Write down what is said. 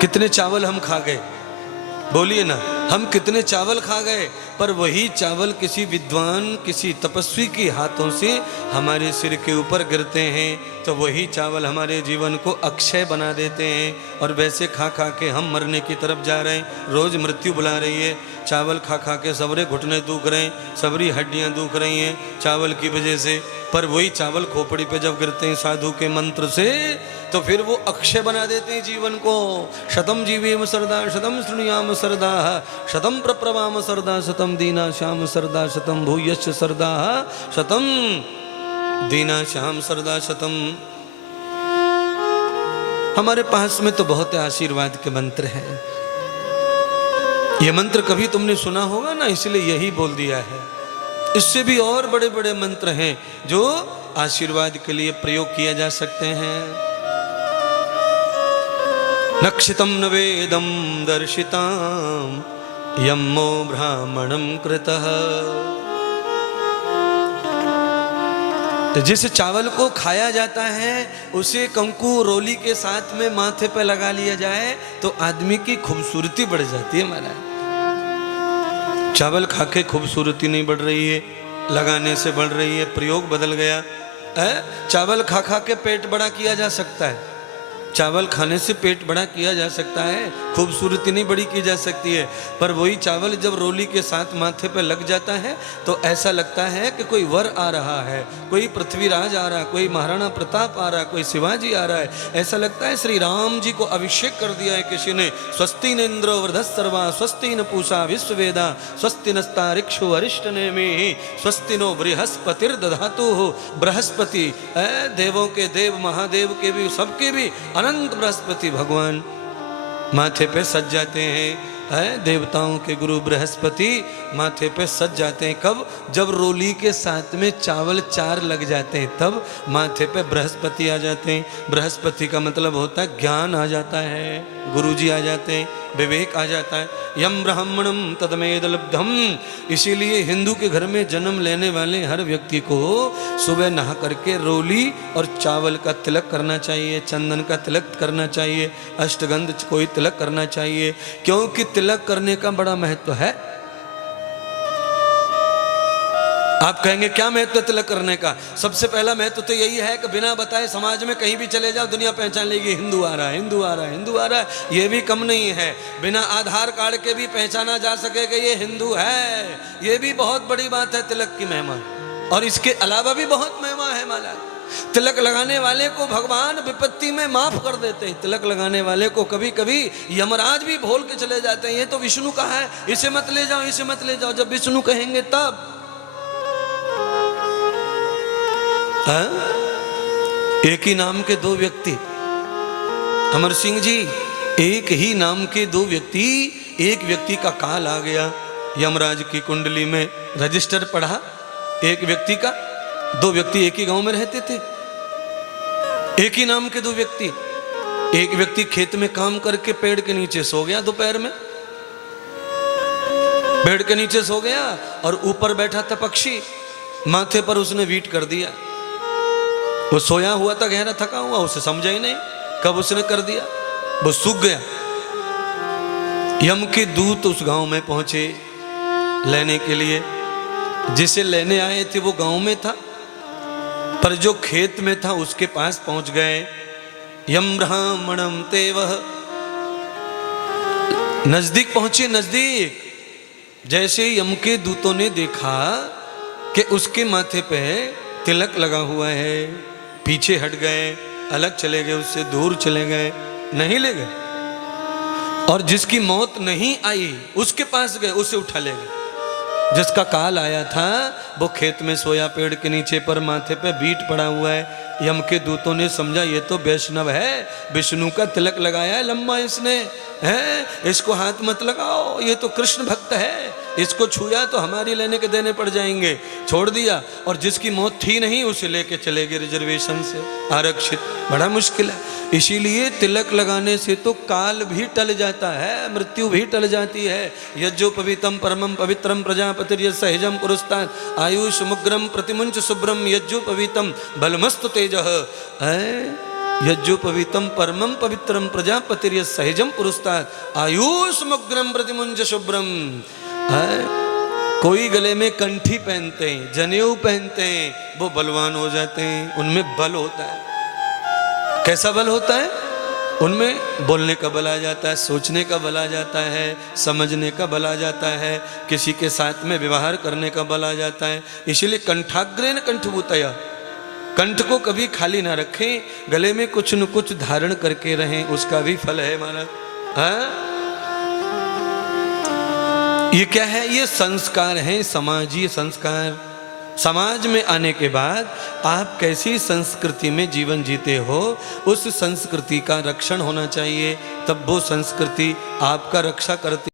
कितने चावल हम खा गए, बोलिए ना, हम कितने चावल खा गए, पर वही चावल किसी विद्वान किसी तपस्वी के हाथों से हमारे सिर के ऊपर गिरते हैं तो वही चावल हमारे जीवन को अक्षय बना देते हैं। और वैसे खा खा के हम मरने की तरफ जा रहे हैं, रोज मृत्यु बुला रही है। चावल खा खा के सबरे घुटने दुख रहे हैं, सबरी हड्डियां दुख रही हैं चावल की वजह से, पर वही चावल खोपड़ी पे जब गिरते हैं साधु के मंत्र से तो फिर वो अक्षय बना देते हैं जीवन को। शतम जीवेम सरदा शतम शृणुयाम सरदा शतम प्रप्रवाम सरदा शतम दीना श्याम सरदा शतम भूयश्च सरदा शतम दीना श्याम सरदा शतम। हमारे पास में तो बहुत आशीर्वाद के मंत्र हैं। ये मंत्र कभी तुमने सुना होगा ना, इसलिए यही बोल दिया है। इससे भी और बड़े बड़े मंत्र हैं जो आशीर्वाद के लिए प्रयोग किया जा सकते हैं। नक्षितम न वेदम दर्शिताम यम्मो ब्राह्मणम कृतः। तो जिस चावल को खाया जाता है उसे कंकु रोली के साथ में माथे पे लगा लिया जाए तो आदमी की खूबसूरती बढ़ जाती है। महाराज, चावल खा के खूबसूरती नहीं बढ़ रही है, लगाने से बढ़ रही है। प्रयोग बदल गया है। चावल खा खा के पेट बड़ा किया जा सकता है, चावल खाने से पेट बड़ा किया जा सकता है, खूबसूरती नहीं बड़ी की जा सकती है। पर वही चावल जब रोली के साथ माथे पे लग जाता है तो ऐसा लगता है कि कोई वर आ रहा है, कोई पृथ्वीराज आ रहा है, कोई महाराणा प्रताप आ रहा है, कोई शिवाजी आ रहा है। ऐसा लगता है श्री राम जी को अभिषेक कर दिया है किसी ने। स्वस्ति न इंद्रो वृधस्सर्वा स्वस्ति न पूषा विश्ववेदा स्वस्ति नस्तारिक्षु अरिष्टनेमि स्वस्ति नो बृहस्पतिर्दधातु। बृहस्पति देवों के देव, महादेव के भी, सबके भी अनंत बृहस्पति भगवान माथे पे सज जाते हैं। देवताओं के गुरु बृहस्पति माथे पे सज जाते हैं। कब? जब रोली के साथ में चावल 4 लग जाते हैं तब माथे पे बृहस्पति आ जाते हैं। बृहस्पति का मतलब होता है ज्ञान आ जाता है, गुरुजी आ जाते हैं, विवेक आ जाता है। यम ब्राह्मणम तदमेद लब्धम। इसीलिए हिंदू के घर में जन्म लेने वाले हर व्यक्ति को सुबह नहा करके रोली और चावल का तिलक करना चाहिए, चंदन का तिलक करना चाहिए, अष्टगंध कोई तिलक करना चाहिए, क्योंकि तिलक करने का बड़ा महत्व है। आप कहेंगे क्या महत्व तिलक करने का? सबसे पहला महत्व तो यही है कि बिना बताए समाज में कहीं भी चले जाओ दुनिया पहचान लेगी, हिंदू आ रहा है, हिंदू आ रहा है, हिंदू आ रहा है। ये भी कम नहीं है, बिना आधार कार्ड के भी पहचाना जा सके कि ये हिंदू है। ये भी बहुत बड़ी बात है तिलक की महिमा। और इसके अलावा भी बहुत महिमा है महाराज। तिलक लगाने वाले को भगवान विपत्ति में माफ कर देते हैं। तिलक लगाने वाले को कभी कभी यमराज भी भूल के चले जाते हैं, ये तो विष्णु का है, इसे मत ले जाओ, इसे मत ले जाओ। जब विष्णु कहेंगे तब एक ही नाम के 2 व्यक्ति, अमर सिंह जी, एक ही नाम के 2 व्यक्ति, एक व्यक्ति का काल आ गया यमराज की कुंडली में, रजिस्टर पढ़ा एक व्यक्ति का। 2 व्यक्ति एक ही गांव में रहते थे, एक ही नाम के 2 व्यक्ति। एक व्यक्ति खेत में काम करके पेड़ के नीचे सो गया, दोपहर में पेड़ के नीचे सो गया और ऊपर बैठा था पक्षी, माथे पर उसने वीट कर दिया। वो सोया हुआ था गहरा थका हुआ, उसे समझा ही नहीं कब उसने कर दिया, वो सूख गया। यम के दूत उस गांव में पहुंचे लेने के लिए। जिसे लेने आए थे वो गांव में था, पर जो खेत में था उसके पास पहुंच गए। यम ब्राह्मणम तेवह, नजदीक पहुंचे, नजदीक। जैसे यम के दूतों ने देखा कि उसके माथे पे तिलक लगा हुआ है, पीछे हट गए, अलग चले गए, उससे दूर चले गए, नहीं ले गए। और जिसकी मौत नहीं आई उसके पास गए, उसे उठा ले गए। जिसका काल आया था वो खेत में सोया पेड़ के नीचे, पर माथे पे बीट पड़ा हुआ है। यम के दूतों ने समझा ये तो वैष्णव है, विष्णु का तिलक लगाया है लम्बा इसने, है, इसको हाथ मत लगाओ, ये तो कृष्ण भक्त है, इसको छुआ तो हमारी लेने के देने पड़ जाएंगे। छोड़ दिया, और जिसकी मौत थी नहीं उसे लेके चले गए रिजर्वेशन से, आरक्षित। बड़ा मुश्किल है। इसीलिए तिलक लगाने से तो काल भी टल जाता है, मृत्यु भी टल जाती है। यज्जोपवीतम परमम पवित्रम प्रजापतिर सहजम पुरस्तात् आयुष मुग्रम प्रतिमुंच शुभ्रम यज्जोपवीतम बलमस्तु तेजः। यज्जोपवीतम परमम पवित्रम प्रजापतिर सहजम पुरुस्तात् आयुष्मग्रम प्रतिमुंज शुभ्रम। कोई गले में कंठी पहनते हैं, जनेऊ पहनते हैं, वो बलवान हो जाते हैं, उनमें बल होता है। कैसा बल होता है? उनमें बोलने का बल आ जाता है, सोचने का बल आ जाता है, समझने का बल आ जाता है, किसी के साथ में व्यवहार करने का बल आ जाता है। इसलिए कंठाग्रेन कंठभूतया, कंठ को कभी खाली ना रखें, गले में कुछ न कुछ धारण करके रहें, उसका भी फल है महाराज। हाँ, ये क्या है? ये संस्कार है, समाजीय संस्कार। समाज में आने के बाद आप कैसी संस्कृति में जीवन जीते हो, उस संस्कृति का रक्षण होना चाहिए, तब वो संस्कृति आपका रक्षा करती